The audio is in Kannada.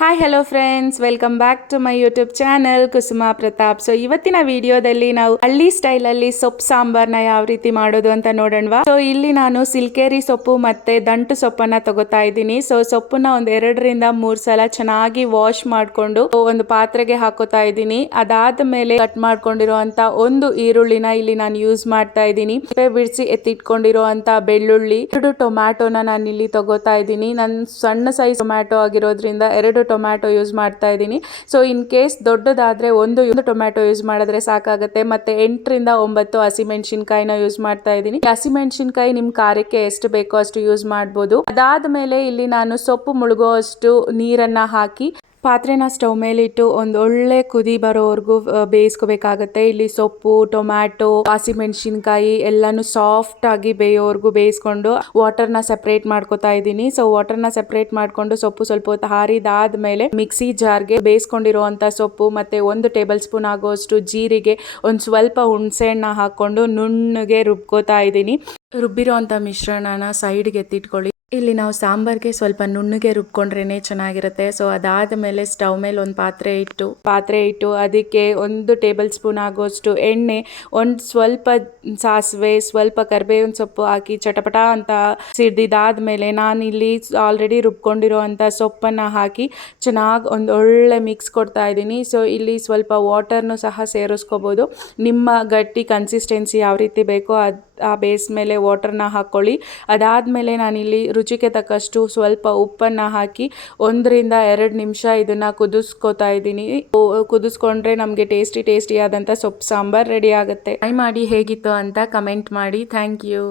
Hi hello friends, welcome back to my YouTube channel Kusuma Pratap. So ಇವತ್ತಿನ ವಿಡಿಯೋದಲ್ಲಿ ನಾವು ಹಳ್ಳಿ ಸ್ಟೈಲಲ್ಲಿ ಸೊಪ್ಪು ಸಾಂಬಾರ್ನ ಯಾವ ರೀತಿ ಮಾಡೋದು ಅಂತ ನೋಡೋಣವಾ. ಸೊ ಇಲ್ಲಿ ನಾನು ಸಿಲ್ಕೇರಿ ಸೊಪ್ಪು ಮತ್ತೆ ದಂಟು ಸೊಪ್ಪನ್ನ ತಗೋತಾ ಇದ್ದೀನಿ. ಸೊ ಸೊಪ್ಪನ್ನ ಒಂದ್ 2-3 ಸಲ ಚೆನ್ನಾಗಿ ವಾಶ್ ಮಾಡ್ಕೊಂಡು ಒಂದು ಪಾತ್ರೆಗೆ ಹಾಕೋತಾ ಇದ್ದೀನಿ. ಅದಾದ್ಮೇಲೆ ಕಟ್ ಮಾಡ್ಕೊಂಡಿರುವಂತ ಒಂದು ಈರುಳ್ಳಿನ ಇಲ್ಲಿ ನಾನು ಯೂಸ್ ಮಾಡ್ತಾ ಇದ್ದೀನಿ. ಬಿಡಿಸಿ ಎತ್ತಿಟ್ಕೊಂಡಿರುವಂತ ಬೆಳ್ಳುಳ್ಳಿ, 2 ಟೊಮ್ಯಾಟೋನ ನಾನು ಇಲ್ಲಿ ತಗೋತಾ ಇದ್ದೀನಿ. ನಾನು ಸಣ್ಣ ಸೈಜ್ ಟೊಮ್ಯಾಟೊ ಆಗಿರೋದ್ರಿಂದ 2 ಟೊಮ್ಯಾಟೊ ಯೂಸ್ ಮಾಡ್ತಾ ಇದ್ದೀನಿ. ಸೊ ಇನ್ ಕೇಸ್ ದೊಡ್ಡದಾದ್ರೆ ಒಂದು ಟೊಮ್ಯಾಟೊ ಯೂಸ್ ಮಾಡಿದ್ರೆ ಸಾಕಾಗುತ್ತೆ. ಮತ್ತೆ 8-9 ಹಸಿಮೆಣಸಿನಕಾಯಿನ ಯೂಸ್ ಮಾಡ್ತಾ ಇದ್ದೀನಿ. ಹಸಿಮೆಣಸಿನಕಾಯಿ ನಿಮ್ ಖಾರಕ್ಕೆ ಎಷ್ಟು ಬೇಕೋ ಅಷ್ಟು ಯೂಸ್ ಮಾಡ್ಬೋದು. ಅದಾದ್ಮೇಲೆ ಇಲ್ಲಿ ನಾನು ಸೊಪ್ಪು ಮುಳುಗೋ ಅಷ್ಟು ನೀರನ್ನ ಹಾಕಿ ಪಾತ್ರೆನ ಸ್ಟವ್ ಮೇಲೆ ಇಟ್ಟು ಒಂದು ಒಳ್ಳೆ ಕುದಿ ಬರೋವರೆಗೂ ಬೇಯಿಸ್ಕೋಬೇಕಾಗತ್ತೆ. ಇಲ್ಲಿ ಸೊಪ್ಪು, ಟೊಮ್ಯಾಟೊ, ಹಸಿಮೆಣಸಿನಕಾಯಿ ಎಲ್ಲಾನು ಸಾಫ್ಟ್ ಆಗಿ ಬೇಯೋವರೆಗೂ ಬೇಯಿಸ್ಕೊಂಡು ವಾಟರ್ನ ಸೆಪರೇಟ್ ಮಾಡ್ಕೋತಾ ಇದ್ದೀನಿ. ಸೊ ವಾಟರ್ನ ಸೆಪರೇಟ್ ಮಾಡ್ಕೊಂಡು ಸೊಪ್ಪು ಸ್ವಲ್ಪ ಹೊತ್ತು ಹಾರಿದಾದ್ಮೇಲೆ ಮಿಕ್ಸಿ ಜಾರ್ಗೆ ಬೇಯಿಸ್ಕೊಂಡಿರುವಂತ ಸೊಪ್ಪು ಮತ್ತೆ 1 ಟೇಬಲ್ ಸ್ಪೂನ್ ಆಗೋಷ್ಟು ಜೀರಿಗೆ, ಒಂದು ಸ್ವಲ್ಪ ಹುಣಸೆ ಹಣ್ಣು ಹಾಕೊಂಡು ನುಣ್ಣಗೆ ರುಬ್ಕೋತಾ ಇದ್ದೀನಿ. ರುಬ್ಬಿರೋಂಥ ಮಿಶ್ರಣನ ಸೈಡ್ಗೆ ಎತ್ತಿಟ್ಕೊಳ್ಳಿ. ಇಲ್ಲಿ ನಾವು ಸಾಂಬಾರ್ಗೆ ಸ್ವಲ್ಪ ನುಣ್ಣಗೆ ರುಬ್ಕೊಂಡ್ರೇನೆ ಚೆನ್ನಾಗಿರುತ್ತೆ. ಸೊ ಅದಾದ್ಮೇಲೆ ಸ್ಟವ್ ಮೇಲೆ ಒಂದು ಪಾತ್ರೆ ಇಟ್ಟು ಅದಕ್ಕೆ 1 ಟೇಬಲ್ ಸ್ಪೂನ್ ಆಗೋಷ್ಟು ಎಣ್ಣೆ, ಒಂದು ಸ್ವಲ್ಪ ಸಾಸಿವೆ, ಸ್ವಲ್ಪ ಕರಿಬೇವಿನ ಸೊಪ್ಪು ಹಾಕಿ ಚಟಪಟ ಅಂತ ಸಿಡ್ದಿದಾದ್ಮೇಲೆ ನಾನು ಇಲ್ಲಿ ಆಲ್ರೆಡಿ ರುಬ್ಕೊಂಡಿರುವಂತ ಸೊಪ್ಪನ್ನ ಹಾಕಿ ಚೆನ್ನಾಗಿ ಒಂದು ಒಳ್ಳೆ ಮಿಕ್ಸ್ ಕೊಡ್ತಾ ಇದ್ದೀನಿ. ಸೊ ಇಲ್ಲಿ ಸ್ವಲ್ಪ ವಾಟರ್ನು ಸಹ ಸೇರಿಸ್ಕೋಬಹುದು. ನಿಮ್ಮ ಗಟ್ಟಿ ಕನ್ಸಿಸ್ಟೆನ್ಸಿ ಯಾವ ರೀತಿ ಬೇಕೋ ಆ ಬೇಸ್ ಮೇಲೆ ವಾಟರ್ನ ಹಾಕೊಳ್ಳಿ. ಅದಾದ್ಮೇಲೆ ನಾನಿಲ್ಲಿ ರುಚಿಗೆ ತಕ್ಕಷ್ಟು ಸ್ವಲ್ಪ ಉಪ್ಪನ್ನ ಹಾಕಿ 1-2 ನಿಮಿಷ ಇದನ್ನ ಕುದಿಸ್ಕೋತಾ ಇದ್ದೀನಿ. ಕುದಿಸ್ಕೊಂಡ್ರೆ ನಮಗೆ ಟೇಸ್ಟಿ ಆದಂತ ಸೊಪ್ಪು ಸಾಂಬಾರ್ ರೆಡಿ ಆಗುತ್ತೆ. ಟ್ರೈ ಮಾಡಿ ಹೇಗಿತ್ತು ಅಂತ ಕಮೆಂಟ್ ಮಾಡಿ. Thank you.